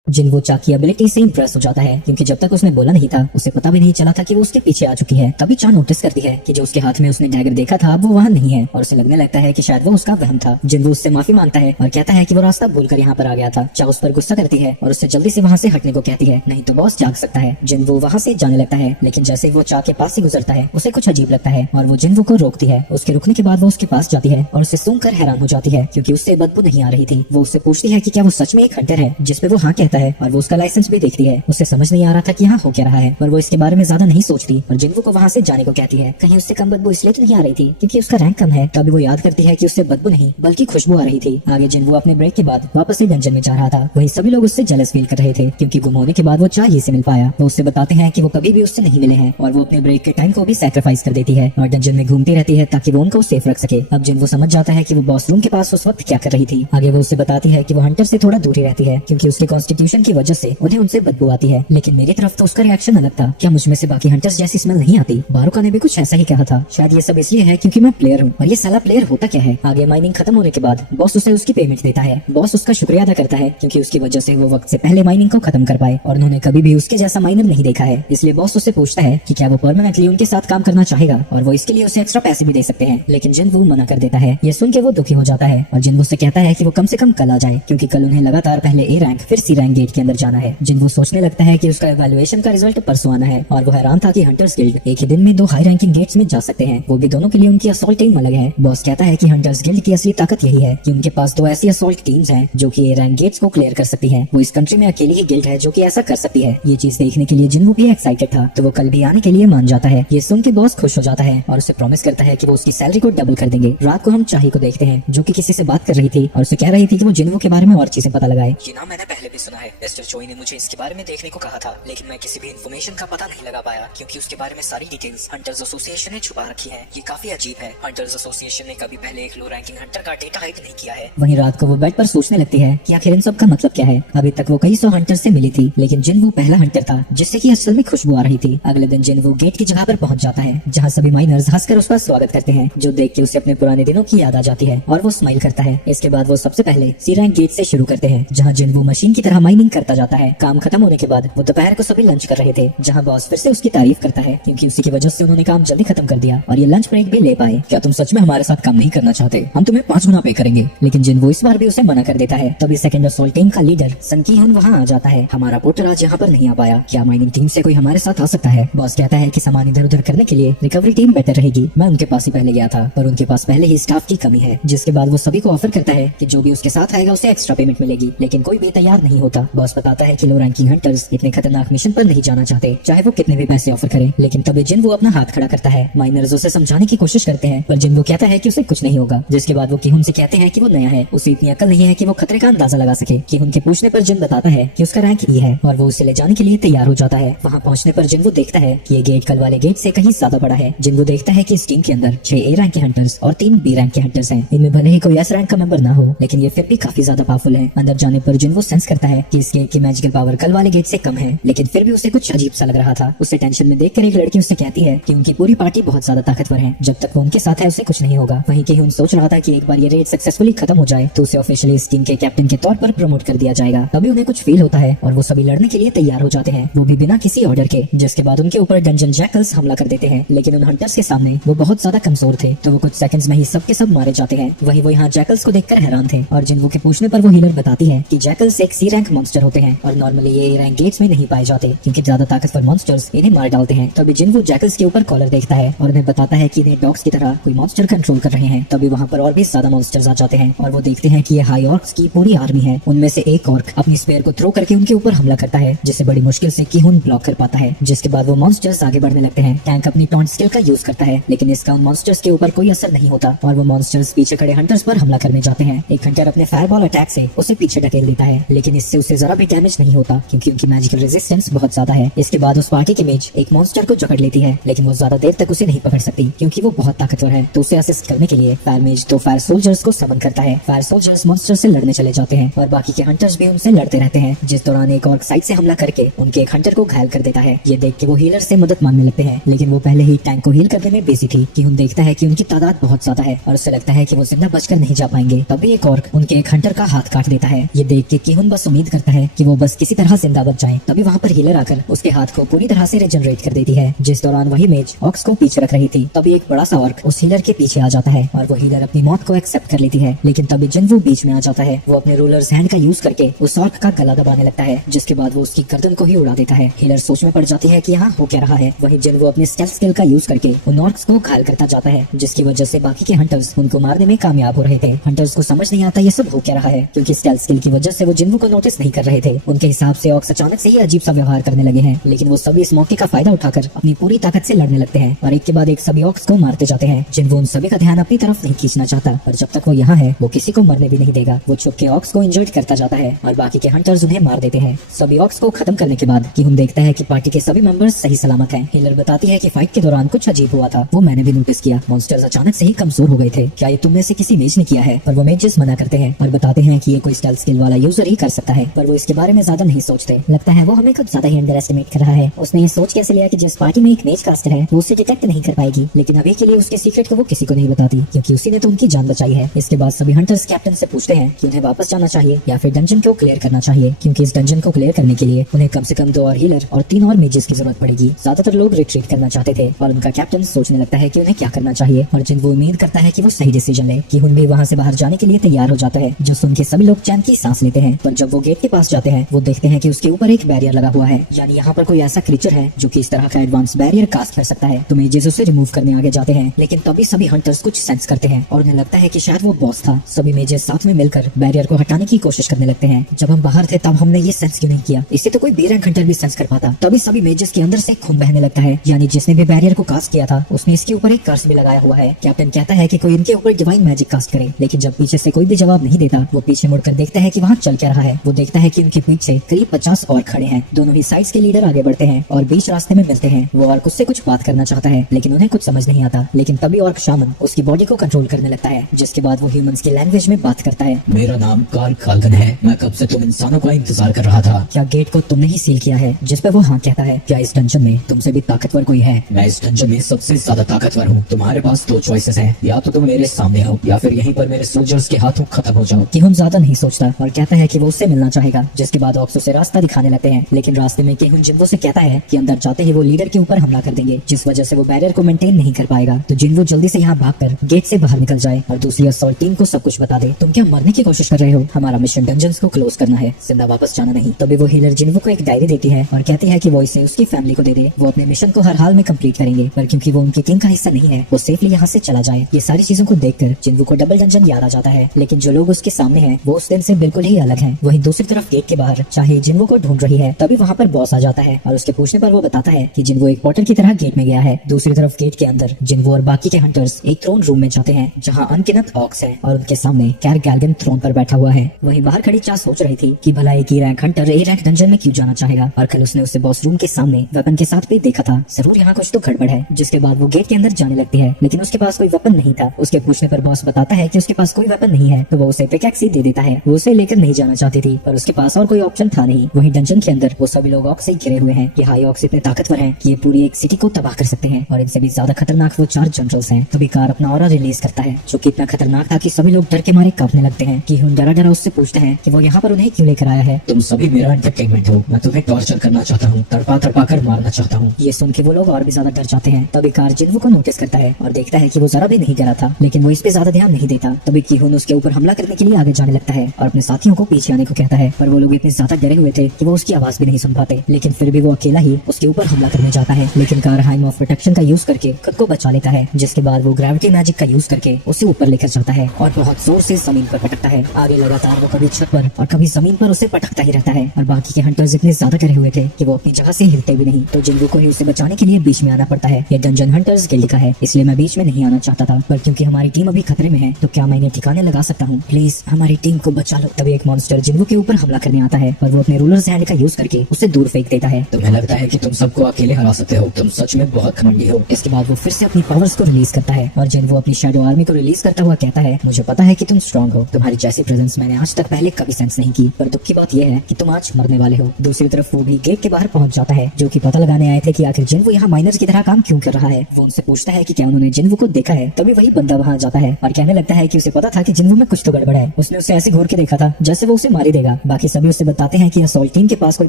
जिनवू चा की एबिलिटी से इंप्रेस हो जाता है, क्योंकि जब तक उसने बोला नहीं था, उसे पता भी नहीं चला था कि वो उसके पीछे आ चुकी है। तभी चा नोटिस करती है कि जो उसके हाथ में उसने डैगर देखा था, वो वहाँ नहीं है और उसे लगने लगता है कि शायद वो उसका वहम था। जिनवू उससे माफी मांगता है और कहता है कि वो रास्ता भूलकर यहाँ पर आ गया था। चा उस पर गुस्सा करती है और उससे जल्दी से वहाँ से हटने को कहती है, नहीं तो बॉस जाग सकता है। जिनवू वहाँ से जाने लगता है, लेकिन जैसे वो चा के पास से गुजरता है, उसे कुछ अजीब लगता है और वो जिनवू को रोकती है। उसके रुकने के बाद वो उसके पास जाती है और उसे सूंघकर हैरान हो जाती है, क्योंकि उससे बदबू नहीं आ रही थी। वो उससे पूछती है कि क्या वो सच में एक हंटर है, जिसपे वो हाँ कहता है और वो उसका लाइसेंस भी देखती है। उसे समझ नहीं आ रहा था कि यहाँ हो क्या रहा है, पर वो इसके बारे में ज्यादा नहीं सोचती और जिनवू को वहाँ से जाने को कहती है। कहीं उससे कम बदबू इसलिए तो नहीं आ रही थी क्योंकि उसका रैंक कम है। तभी वो याद करती है कि उससे बदबू नहीं बल्कि खुशबू आ रही थी। आगे जिनवू अपने ब्रेक के बाद वापस से डंजन में जा रहा था। वही सभी लोग उससे जेलस फील कर रहे थे, क्योंकि गुम होने के बाद वो चाहिए से मिल पाया। वो उससे बताते हैं कि वो कभी भी उससे नहीं मिले हैं और वो अपने ब्रेक के टाइम को भी सैक्रिफाइस कर देती है और डंजन में घूमती रहती है ताकि वो उनको सेफ रख सके। अब जिनवू समझ जाता है कि वो बॉस रूम के पास उस वक्त क्या कर रही थी। आगे वो उससे बताती है कि वो हंटर से थोड़ा दूर ही रहती है, क्योंकि उसके कॉन्स्टिट्यूशन की वजह से उन्हें उनसे बदबू आती है। लेकिन मेरी तरफ तो उसका रिएक्शन अलग था। क्या मुझ में से बाकी हंटर्स जैसी स्मेल नहीं आती? बारूका ने भी कुछ ऐसा ही कहा था। शायद ये सब इसलिए है क्योंकि मैं प्लेयर हूँ, और ये साला प्लेयर होता क्या है। आगे माइनिंग खत्म होने के बाद बॉस उसे उसकी पेमेंट देता है। बॉस उसका शुक्रिया अदा करता है क्योंकि उसकी वजह से वो वक्त से पहले माइनिंग को खत्म कर पाए और उन्होंने कभी भी उसके जैसा माइनर नहीं देखा है। इसलिए बॉस उससे पूछता है कि क्या वो परमानेंटली उनके साथ काम करना चाहेगा और वो इसके लिए उसे एक्स्ट्रा पैसे भी दे सकते हैं। लेकिन जिनवू मना कर देता है। ये सुन के वो दुखी हो जाता है और जिनवू से कहता है कि वो कम से कम कल आ जाए, क्योंकि कल उन्हें लगातार पहले ए रैंक फिर सी रैंक गेट के अंदर जाना है। जिनवू सोचने लगता है कि उसका इवैल्यूएशन का रिजल्ट परसों आना है और वो हैरान था कि हंटर्स गिल्ड एक ही दिन में 2 हाई रैंकिंग गेट्स में जा सकते हैं, वो भी दोनों के लिए उनकी असॉल्ट टीम अलग है। बॉस कहता है कि हंटर्स गिल्ड की असली ताकत यही है कि उनके पास 2 ऐसी असॉल्ट टीम्स हैं जो कि ए रैंक गेट्स को क्लियर कर सकती हैं। वो इस कंट्री में अकेली ही गिल्ड है जो कि ऐसा कर सकती है। ये चीज देखने के लिए जिनवू भी एक्साइटेड था, तो वो कल भी आने के लिए मान जाता है। ये सुन के बॉस खुश हो जाता है और उसे प्रॉमिस करता है कि वो उसकी सैलरी को डबल कर देंगे। रात को हम चाही को देखते हैं जो कि किसी से बात कर रही थी और उसे कह रही थी कि वो जिनवू के बारे में और चीजें पता लगाए। ये नाम मैंने पहले भी सुना है। मिस्टर चोई ने मुझे इसके बारे में देखने को कहा था, लेकिन मैं किसी भी इन्फॉर्मेशन का पता नहीं लगा पाया क्योंकि उसके बारे में सारी डिटेल्स हंटर्स एसोसिएशन ने छुपा रखी है। ये काफी अजीब है। हंटर्स एसोसिएशन ने कभी पहले एक लो रैंकिंग हंटर का डेटा हाइड नहीं किया है। वहीं रात को वो बेड पर सोचने लगती है कि आखिर इन सब का मतलब क्या है। अभी तक वो कई 100 हंटर से मिली थी, लेकिन जिनवू पहला हंटर था जिससे कि असल में खुशबू आ रही थी। अगले दिन जिनवू गेट की जगह पर पहुंच जाता है जहां सभी माइनर्स हंसकर उसका स्वागत करते हैं, जो देख के उसे अपने पुराने दिनों की याद आ जाती है और वो स्माइल करता है। इसके बाद वो सबसे पहले सी रैंक गेट से शुरू करते हैं जहाँ जिनवू मशीन की तरह माइनिंग करता जाता है। काम खत्म होने के बाद वो दोपहर को सभी लंच कर रहे थे, जहाँ बॉस फिर से उसकी तारीफ करता है क्योंकि उसी की वजह से उन्होंने काम जल्दी खत्म कर दिया और ये लंच ब्रेक भी ले पाए। क्या तुम सच में हमारे साथ काम नहीं करना चाहते? हम तुम्हें 5 गुना पे करेंगे। लेकिन जिनवू इस बार भी उसे मना कर देता है। तभी सेकंड असॉल्ट टीम का लीडर सन की हन वहाँ आ जाता है। हमारा पोर्टर आज यहाँ पर नहीं आ पाया, क्या माइनिंग टीम से कोई हमारे साथ आ सकता है? बॉस कहता है कि सामान इधर उधर करने के लिए रिकवरी टीम बेटर रहेगी। मैं उनके पास ही पहले गया था, पर उनके पास पहले ही स्टाफ की कमी है। जिसके बाद वो सभी को ऑफर करता है कि जो भी उसके साथ आएगा उसे एक्स्ट्रा पेमेंट मिलेगी, लेकिन कोई भी तैयार नहीं होता। होता। बॉस बताता है कि लो रैंकिंग हंटर्स इतने खतरनाक मिशन पर नहीं जाना चाहते, चाहे वो कितने भी पैसे ऑफर करें। लेकिन तभी जिनवो अपना हाथ खड़ा करता है। माइनर्स उसे समझाने की कोशिश करते हैं, पर जिनवो कहता है कि उसे कुछ नहीं होगा। जिसके बाद वो किहुन से कहते हैं कि वो नया है, उसे इतनी अकल नहीं है कि वो खतरे का अंदाजा लगा सके। किहुन के पूछने पर जिन बताता है कि उसका रैंक ई है और वो उसे ले जाने के लिए तैयार हो जाता है। वहाँ पहुँचने पर जिनवो देखता है कि ये गेट कल वाले गेट से कहीं ज्यादा बड़ा है। जिनवो देखता है कि इस टीम के अंदर 6 ए रैंक के हंटर्स और 3 बी रैंक के हंटर्स हैं। इनमें भले ही कोई एस रैंक का मेंबर ना हो, लेकिन ये फिर भी काफी ज्यादा पावरफुल है। अंदर जाने पर जिनवो सेंस करता है कि इस गेट की मैजिकल पावर कल वाले गेट से कम है, लेकिन फिर भी उसे कुछ अजीब सा लग रहा था। उसे टेंशन में देखकर एक लड़की उससे कहती है कि उनकी पूरी पार्टी बहुत ज्यादा ताकतवर है, जब तक वो उनके साथ है उसे कुछ नहीं होगा। वहीं किहुन सोच रहा था कि एक बार ये रेड सक्सेसफुली खत्म हो जाए तो उसे ऑफिशियली इस टीम के कैप्टन के तौर पर प्रमोट कर दिया जाएगा। तभी उन्हें कुछ फील होता है और वो सभी लड़ने के लिए तैयार हो जाते हैं, वो भी बिना किसी ऑर्डर के। जिसके बाद उनके ऊपर डंजन जैकल्स हमला कर देते हैं, लेकिन उन हंटर्स के सामने वो बहुत ज्यादा कमजोर थे, तो वो कुछ सेकंड्स में ही सब के सब मारे जाते हैं। वहीं वो यहाँ जैकल्स को देखकर हैरान थे और जिनवो के पूछने पर वो हीलर बताती है कि जैकल्स एक सी रैंक मॉन्स्टर होते हैं और नॉर्मली ये रैंक गेट्स में नहीं पाए जाते क्योंकि ज्यादा ताकतवर मॉन्स्टर्स इन्हें मार डालते हैं। तभी जिनवो जैकल्स के ऊपर कॉलर देखता है और उन्हें बताता है कि इन्हें डॉग्स की तरह कोई मॉन्स्टर कंट्रोल कर रहे हैं। तभी वहाँ पर और भी ज्यादा मॉन्स्टर्स आ जाते हैं और वो देखते हैं कि ये हाई ऑर्क्स की पूरी आर्मी है। उनमें से एक ऑर्क अपनी स्पेयर को थ्रो करके उनके ऊपर हमला करता है, जिसे बड़ी मुश्किल से किहुन ब्लॉक कर पाता है। जिसके बाद वो मॉन्स्टर्स आगे बढ़ने लगते हैं। टैंक अपनी टॉन्ट स्किल का यूज करता है, लेकिन इसका उन मॉन्स्टर्स के ऊपर कोई असर नहीं होता और वो मॉन्स्टर्स पीछे खड़े हंटर्स पर हमला करने जाते हैं। एक हंटर अपने फायरबॉल अटैक से उसे पीछे ढकेल देता है, लेकिन इससे उसे जरा भी डैमेज नहीं होता क्योंकि उनकी मैजिकल रेजिस्टेंस बहुत ज्यादा है। इसके बाद उस पार्टी की मेज एक मॉन्स्टर को जकड़ लेती है, लेकिन वो ज्यादा देर तक उसे नहीं पकड़ सकती क्योंकि वो बहुत ताकतवर है। तो उसे असिस्ट करने के लिए फायर मेज तो फायर सोल्जर्स को समन करता है। फायर सोल्जर्स मॉन्स्टर से लड़ने चले जाते हैं और बाकी के हंटर्स भी उनसे लड़ते रहते हैं। जिस दौरान एक और साइड से हमला करके उनके एक हंटर को घायल कर देता है। ये देख के वो हीलर से मदद मांगने लगते हैं, लेकिन वो पहले ही टैंक को हील करने में बिजी थी। किहुन देखता है कि उनकी तादाद बहुत ज्यादा है और उसे लगता है कि वो जिंदा बचकर नहीं जा पाएंगे। तभी एक ऑर्क उनके एक हंटर का हाथ काट देता है। ये देख के किहुन बस उम्मीद करता है कि वो बस किसी तरह जिंदा बच जाए। तभी वहाँ पर हीलर आकर उसके हाथ को पूरी तरह से रिजनरेट कर देती है। जिस दौरान वही मेज ऑक्स को पीछे रख रही थी, तभी एक बड़ा सा ऑर्क उस हीलर के पीछे आ जाता है और वो हीलर अपनी मौत को एक्सेप्ट कर लेती है। लेकिन तभी जिनवो बीच में आ जाता है। वो अपने रूलर्स हैंड का यूज करके उस ऑर्क का गला दबाने लगता है, जिसके बाद वो उसकी गर्दन को ही उड़ा देता है। हीलर सोच में पड़ जाती है कि यहाँ हो क्या रहा है। वहीं जिनवो अपने स्टेल्थ स्किल का यूज करके उन ऑर्क्स को घायल करता जाता है, जिसकी वजह से बाकी के हंटर्स उनको मारने में कामयाब हो रहे थे। हंटर्स को समझ नहीं आता ये सब हो क्या रहा है, क्योंकि स्टेल्थ स्किल की वजह से वो जिनवो को नोटिस नहीं कर रहे थे। उनके हिसाब से ऑक्स अचानक से ही अजीब सा व्यवहार करने लगे हैं, लेकिन वो सभी इस मौके का फायदा उठाकर अपनी पूरी ताकत से लड़ने लगते हैं और एक के बाद एक सभी ऑक्स को मारते जाते हैं। जिनवो उन सभी का ध्यान अपनी तरफ नहीं खींचना चाहता और जब तक वो यहाँ है वो किसी को मरने भी नहीं देगा। वो छुप के ऑक्स को इंजर्ड करता जाता है और बाकी के हंटर्स उन्हें मार देते हैं। सभी ऑक्स को खत्म करने के बाद किहुन देखता है कि पार्टी के सभी मेंबर्स सही सलामत हैं। हीलर बताती है कि फाइट के दौरान कुछ अजीब हुआ था, वो मैंने भी नोटिस किया। मॉन्स्टर्स अचानक से ही कमजोर हो गए थे। क्या ये तुम में से किसी मेज ने किया है? पर वो मेजेस मना करते हैं और बताते हैं कि ये कोई स्टेल्थ स्किल वाला यूजर ही कर सकता है, पर वो इसके बारे में ज्यादा नहीं सोचते। लगता है वो हमें कुछ ज्यादा ही अंडर एस्टिमेट कर रहा है। उसने ये सोच कैसे लिया कि जिस पार्टी में एक मेज कास्टर है वो उसे डिटेक्ट नहीं कर पाएगी, लेकिन अभी के लिए उसके सीक्रेट को वो किसी को नहीं बताती क्योंकि उसी ने तो उनकी जान बचाई है। इसके बाद सभी हंटर्स कैप्टन से पूछते हैं कि उन्हें वापस जाना चाहिए या फिर डंजन को क्लियर करना चाहिए, क्योंकि इस डंजन को क्लियर करने के लिए उन्हें कम से कम 2 और हीलर और 3 और मेजेस की जरूरत पड़ेगी। ज्यादातर लोग रिट्रीट करना चाहते थे और उनका कैप्टन सोचने लगता है कि उन्हें क्या करना चाहिए और जिनवो उम्मीद करता है कि वो सही डिसीजन ले। किहुन भी वहाँ से बाहर जाने के लिए तैयार हो जाता है, जो सुन के सभी लोग चैन की सांस लेते हैं। पर जब वो गेट के पास जाते हैं वो देखते हैं कि उसके ऊपर एक बैरियर लगा हुआ है, यानी यहाँ पर कोई ऐसा क्रीचर है जो कि इस तरह का एडवांस बैरियर कास्ट कर सकता है। तो मेजेस उसे रिमूव करने आगे जाते हैं, लेकिन तभी सभी हंटर्स कुछ सेंस करते हैं और उन्हें लगता है कि शायद वो बॉस था। सभी मेजेस साथ में मिलकर बैरियर को हटाने की कोशिश करने लगते हैं। जब हम बाहर थे तब हमने ये सेंस क्यों नहीं किया? इसे तो कोई बी रैंक हंटर भी सेंस कर पाता। तभी सभी मेजेस के अंदर से खून बहने लगता है, यानी जिसने भी बैरियर को कास्ट किया था उसने इसके ऊपर एक कर्स भी लगाया हुआ है। कैप्टन कहता है कि कोई इनके ऊपर डिवाइन मैजिक कास्ट करे, लेकिन जब पीछे से कोई भी जवाब नहीं देता वो पीछे मुड़कर देखता है कि वहाँ चल क्या रहा है। वो देखता है कि उनके पीछे करीब 50 और खड़े हैं। दोनों ही साइड्स के लीडर आगे बढ़ते हैं और बीच रास्ते में मिलते हैं। वो ऑर्क उससे कुछ बात करना चाहता है, लेकिन उन्हें कुछ समझ नहीं आता। लेकिन तभी ऑर्क शामन उसकी बॉडी को कंट्रोल करने लगता है, जिसके बाद वो ह्यूमंस की लैंग्वेज में बात करता है। मेरा नाम कार्ल खाल्कन है, मैं कब से तुम इंसानों का इंतजार कर रहा था। क्या गेट को तुमने ही सील किया है? जिस पे वो हाँ कहता है। क्या इस डंजन में तुमसे भी ताकतवर कोई है? मैं इस डंजन में सबसे ज्यादा ताकतवर हूँ। तुम्हारे पास 2 चॉइसेस हैं, या तो तुम मेरे सामने हो या फिर यहीं पर मेरे सोल्जर्स के हाथों खत्म हो जाओ। किहुन ज्यादा नहीं सोचता और कहता है कि वो उससे मिलना चाहेगा, जिसके बाद ऑक्स उसे रास्ता दिखाने लगते हैं। लेकिन रास्ते में किहुन जिनवो से कहता है कि अंदर जाते ही वो लीडर के ऊपर हमला कर देंगे, जिस वजह से वो बैरियर को मेंटेन नहीं कर पाएगा। तो जिनवो जल्दी से यहाँ भागकर गेट से बाहर निकल जाए और दूसरी असॉल्ट टीम को सब कुछ बता दे। तुम क्या मरने की कोशिश कर रहे हो? हमारा मिशन डंजन्स को क्लोज करना है, जिंदा वापस जाना नहीं। तभी वो हीलर जिनवो को एक डायरी देती है और कहती है कि वो इसे उसकी फैमिली को दे दे। वो अपने मिशन को हर हाल में कंप्लीट करेंगे, पर क्योंकि वो उनकी टीम का हिस्सा नहीं है वो सेफली यहाँ से चला जाए। ये सारी चीजों को देखकर जिनवो को डबल डंजन याद आ जाता है, लेकिन जो लोग उसके सामने हैं वो उस दिन से बिल्कुल ही अलग हैं। वहीं दूसरी तरफ गेट के बाहर चाहे जिन्वो को ढूंढ रही है, तभी वहाँ पर बॉस आ जाता है और उसके पूछने पर वो बताता है कि जिन्वो एक पोर्टर की तरह गेट में गया है। दूसरी तरफ गेट के अंदर जिन्वो और बाकी के हंटर्स एक थ्रोन रूम में जाते हैं जहाँ अनगिनत ऑक्स है और उनके सामने कैर गैल्गन थ्रोन पर बैठा हुआ है। वहीं बाहर खड़ी चा सोच रही थी कि भला एक rank Hunter A rank dungeon में क्यों जाना चाहेगा, और कल उसने उसे बॉस रूम के सामने वेपन के साथ भी देखा था। जरूर यहाँ कुछ तो गड़बड़ है। जिसके बाद वो गेट के अंदर जाने लगती है, लेकिन उसके पास कोई वेपन नहीं था। उसके पूछने पर बॉस बताता है कि उसके पास कोई वेपन नहीं है, तो वो उसे पिकैक्स ही दे देता है। वो उसे लेकर नहीं जाना चाहती थी, पर उसके पास और कोई ऑप्शन था नहीं। वहीं डंजन के अंदर वो सभी लोग ऑक्स से घिरे हुए हैं कि हाई ऑक्स इतने ताकतवर हैं कि ये पूरी एक सिटी को तबाह कर सकते हैं, और इनसे भी ज्यादा खतरनाक वो 4 जनरल्स हैं। तभी कार अपना ऑरा रिलीज करता है जो कि इतना खतरनाक था कि सभी लोग डर के मारे कांपने लगते हैं। कि डरा डरा उससे पूछते हैं कि वो यहाँ पर उन्हें क्यों लेकर आया है। तुम सभी मेरा एंटरटेनमेंट हो, मैं तुम्हें टॉर्चर करना चाहता हूँ, तड़पा तड़पा कर मारना चाहता हूँ। ये सुन के वो लोग और भी ज्यादा डर जाते हैं। तभी कार जिन्वो को नोटिस करता है और देखता है कि वो जरा भी नहीं डरा था, लेकिन वो इस पे ज्यादा ध्यान नहीं देता। तभी किहुन उसके ऊपर हमला करने के लिए आगे जाने लगता है और अपने साथियों को पीछे आने को कहता है, पर वो लोग इतने ज्यादा डरे हुए थे कि वो उसकी आवाज भी नहीं सुन पाते। लेकिन फिर भी वो अकेला ही उसके ऊपर हमला करने जाता है, लेकिन कार हाइम ऑफ प्रोटेक्शन का यूज करके खुद को बचा लेता है। जिसके बाद वो ग्रेविटी मैजिक का यूज करके उसे ऊपर लेकर जाता है और बहुत जोर से जमीन पर पटकता है। आगे लगातार वो कभी छत पर और कभी जमीन पर उसे पटकता ही रहता है, और बाकी के हंटर्स इतने ज्यादा डरे हुए थे कि वो अपनी जगह से हिलते भी नहीं। तो जिन्वो को ही उसे बचाने के लिए बीच में आना पड़ता है। ये डंजन हंटर्स गिल्ड का है, इसलिए मैं बीच में नहीं आना चाहता था, पर क्योंकि हमारी टीम अभी खतरे में है तो क्या मैं इन्हें ठिकाने लगा सकता हूँ? प्लीज हमारी टीम को बचा लो। तभी एक मॉन्स्टर जिन्वो के ऊपर हमला करने आता है, पर वो अपने रूलर्स हैंड का यूज करके उसे दूर फेंक देता है। तुम्हें लगता है कि तुम सबको अकेले हरा सकते हो? तुम सच में बहुत घमंडी हो। इसके बाद वो फिर से अपनी पावर्स को रिलीज करता है और जिन्वो अपनी शैडो आर्मी को रिलीज करता हुआ कहता है, मुझे पता है कि तुम स्ट्रांग हो, तुम्हारी जैसी प्रेजेंस मैंने आज तक पहले कभी सेंस नहीं की, पर दुख की बात यह है कि तुम आज मरने वाले हो। दूसरी तरफ वो भी गेट के बाहर पहुंच जाता है, जो कि पता लगाने आए थे कि आखिर जिन्वो यहाँ माइनर्स की तरह काम क्यों कर रहा है। वो उनसे पूछता है कि क्या उन्होंने जिन्वो को देखा है। तभी वही बंदा वहाँ जाता है और कहने लगता है कि उसे पता था कि जिन्वो में कुछ तो गड़बड़ है। उसने उसे ऐसे घूर के देखा था जैसे वो उसे मार ही देगा। बाकी सभी उसे बताते हैं कि असॉल्ट टीम के पास कोई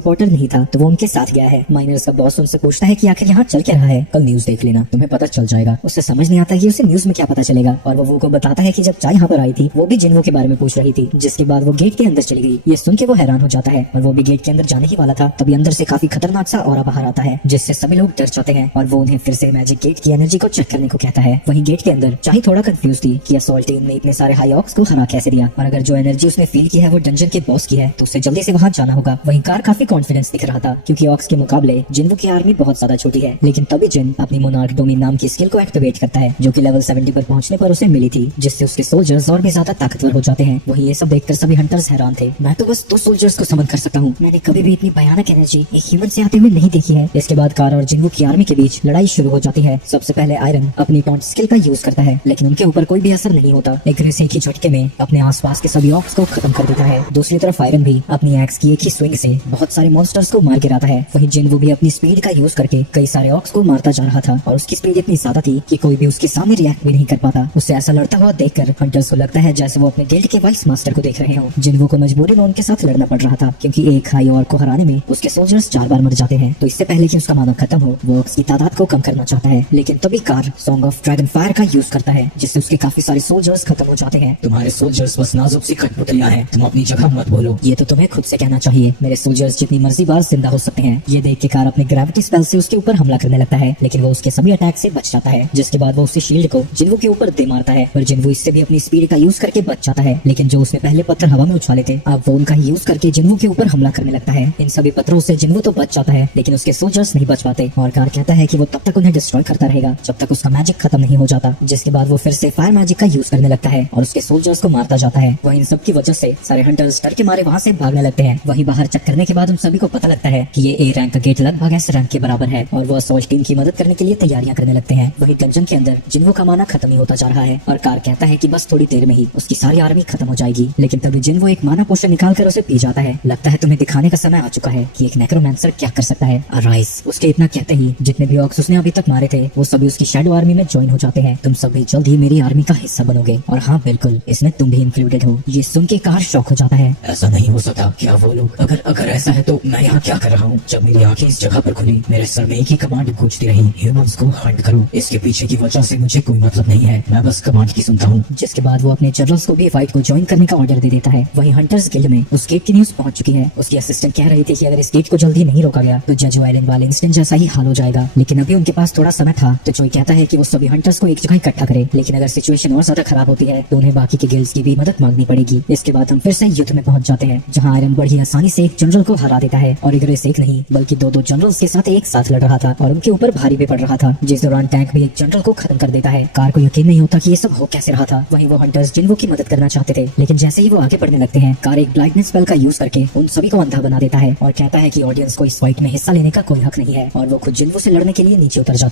पोर्टर नहीं था, तो वो उनके साथ गया है। माइनर्स का बॉस उनसे पूछता है कि आखिर यहाँ चल क्या रहा है। कल न्यूज देख लेना, तुम्हें पता चल जाएगा। उसे समझ नहीं आता कि उसे न्यूज में क्या पता चलेगा, और वो को बताता है कि जब चाय यहाँ पर आई थी वो भी जिन्वो के बारे में पूछ रही थी। जिसके बाद वो गेट के अंदर चली गई। ये सुन के वो हैरान हो जाता है और वो भी गेट के अंदर जाने ही वाला था, तभी अंदर से काफी खतरनाक सा ऑरा बाहर आता है, जिससे सभी लोग डर जाते हैं और वो उन्हें फिर से मैजिक गेट की एनर्जी को चेक करने को कहता है। वहीं गेट के अंदर चाहे थोड़ा कंफ्यूज थी कि असॉल्ट टीम ने इतने सारे हाई ऑक्स को हरा कैसे दिया, और अगर जो एनर्जी उसने फील की है वो डंजन के बॉस की है तो उसे जल्दी से वहाँ जाना होगा। वहीं कार काफी कॉन्फिडेंस दिख रहा था क्योंकि ऑक्स के मुकाबले जिन्वो की आर्मी बहुत ज्यादा छोटी है। लेकिन तभी जिन अपनी मोनार्क डोमेन नाम की स्किल को एक्टिवेट करता है, जो कि लेवल 70 पर पहुंचने पर उसे मिली थी, जिससे उसके सोल्जर्स और भी ज्यादा ताकतवर हो जाते हैं। वहीं ये सब देखकर सभी हंटर्स हैरान थे। मैं तो बस 2 सोल्जर्स को समन कर सकता हूँ, मैंने कभी भी इतनी भयानक एनर्जी एक ह्यूमन से आते हुए नहीं देखी है। इसके बाद कार और जिन्वो की आर्मी के बीच लड़ाई शुरू हो जाती है। सबसे पहले आयरन अपनी पॉइंट स्किल का यूज करता है, लेकिन उनके ऊपर कोई भी असर नहीं होता। एक ग्रेस एक ही झटके में अपने आसपास के सभी ऑक्स को खत्म कर देता है। दूसरी तरफ आयरन भी अपनी एक्स की एक ही स्विंग से बहुत सारे मॉन्स्टर्स को मार गिराता है। वहीं जिन्वो भी अपनी स्पीड का यूज करके कई सारे ऑक्स को मारता जा रहा था, और उसकी स्पीड इतनी ज्यादा थी कि कोई भी उसके सामने रिएक्ट भी नहीं कर पाता। उससे ऐसा लड़ता हुआ देखकर हंटर्स को लगता है जैसे वो अपने गिल्ड के वाइस मास्टर को देख रहे हो। जिन्वो को मजबूरी में उनके साथ लड़ना पड़ रहा था क्योंकि एक हाई ऑर्क को हराने में उसके सोल्जर्स 4 बार मर जाते हैं। तो इससे पहले कि उसका माना खत्म हो, वो ऑक्स की तादाद को कम करना चाहता है। लेकिन तभी car song of dragon fire का यूज करता है, जिससे उसके काफी सारे सोल्जर्स खत्म हो जाते हैं। तुम्हारे सोल्जर्स बस नाजुक सी कठपुतलियां हैं, तुम अपनी जगह मत बोलो। ये तो तुम्हें खुद से कहना चाहिए। मेरे सोल्जर्स जितनी मर्जी बार जिंदा हो सकते हैं। ये देख के कार अपने ग्रेविटी स्पेल से उसके ऊपर हमला करने लगता है, लेकिन वो उसके सभी अटैक से बच जाता है। जिसके बाद वो उससे शील्ड को जिन्वो के ऊपर दे मारता है, पर जिन्वो इससे भी अपनी स्पीड का यूज करके बच जाता है। लेकिन जो उसने पहले पत्थर हवा में उछाले थे, अब वो उनका यूज करके जिन्वो के ऊपर हमला करने लगता है। इन सभी पत्थरों से जिन्वो तो बच जाता है, लेकिन उसके सोल्जर्स नहीं बच पाते, और कार कहता है कि वो तब तक उन्हें डिस्ट्रॉय करता रहेगा जब तक उसका मैजिक खत्म नहीं हो जाता। जिसके बाद वो फिर से फायर मैजिक का यूज करने लगता है और उसके सोल्जर्स को मारता जाता है। वहीं इन सब की वजह से सारे हंटर्स डर के मारे वहाँ से भागने लगते हैं। वहीं बाहर चेक करने के बाद उन सभी को पता लगता है कि ये ए रैंक का गेट लगभग एस रैंक के बराबर है, और वो असॉल्ट टीम की मदद करने के लिए तैयारियां करने लगते हैं। वहीं डंजन के अंदर जिन्वो का माना खत्म ही होता जा रहा है, और कार कहता है कि बस थोड़ी देर में ही उसकी सारी आर्मी खत्म हो जाएगी। लेकिन तभी जिन्वो एक माना पोशन निकाल कर उसे पी जाता है। लगता है तुम्हें दिखाने का समय आ चुका है कि एक नेक्रोमैंसर क्या कर सकता है। अराइज। उसके इतना कहते ही जितने भी ऑक्स उसने अभी तक मारे थे वो सभी उसकी शैडो आर्मी में ज्वाइन हो जाते हैं। तुम सभी जल्द ही मेरी आर्मी का हिस्सा बनोगे, और हाँ बिल्कुल इसमें तुम भी इंक्लूडेड हो। ये सुन के कार शॉक हो जाता है। ऐसा नहीं हो सकता। क्या वो लोग, अगर ऐसा है तो मैं यहाँ क्या कर रहा हूँ? जब मेरी आंखें इस जगह पर खुली, मेरे सर में एक ही कमांड गूंजती रही, ह्यूमंस को हंट करो। इसके पीछे की वजह से मुझे कोई मतलब नहीं है, मैं बस कमांड की सुनता हूँ। जिसके बाद वो अपने जनरल्स को भी फाइट को ज्वाइन करने का ऑर्डर दे देता है। वहीं हंटर्स गिल्ड में उस गेट की न्यूज पहुंच चुकी है। उसकी असिस्टेंट कह रही थी कि अगर इस गेट को जल्दी नहीं रोका गया तो जजो आइलैंड वाले इंस्टेंट जैसा ही हाल हो जाएगा। लेकिन अभी उनके पास थोड़ा समय था, तो जोई कहता है कि वो सभी हंटर्स को एक जगह इकट्ठा करे। लेकिन अगर सिचुएशन और ज्यादा खराब होती है तो उन्हें बाकी के गिल्ड्स की भी मदद मांगनी पड़ेगी। इसके बाद हम फिर से युद्ध में पहुंच जाते हैं। हैं, जहाँ आयरन बड़ी आसानी से एक जनरल को हरा देता है और इग्रेस एक नहीं बल्कि दो जनरल्स के साथ एक साथ लड़ रहा था और उनके ऊपर भारी भी पड़ रहा था, जिस दौरान टैंक भी एक जनरल को खत्म कर देता है। कार को यकीन नहीं होता कि ये सब हो कैसे रहा था। वहीं वो हंटर्स जिन्वो की मदद करना चाहते थे, लेकिन जैसे ही वो आगे बढ़ने लगते हैं, कार एक ब्लाइंडनेस स्पेल का यूज करके उन सभी को अंधा बना देता है और कहता है कि ऑडियंस को इस फाइट में हिस्सा लेने का कोई हक नहीं है और वो खुद जिन्वो से लड़ने के लिए नीचे उतर जाता है।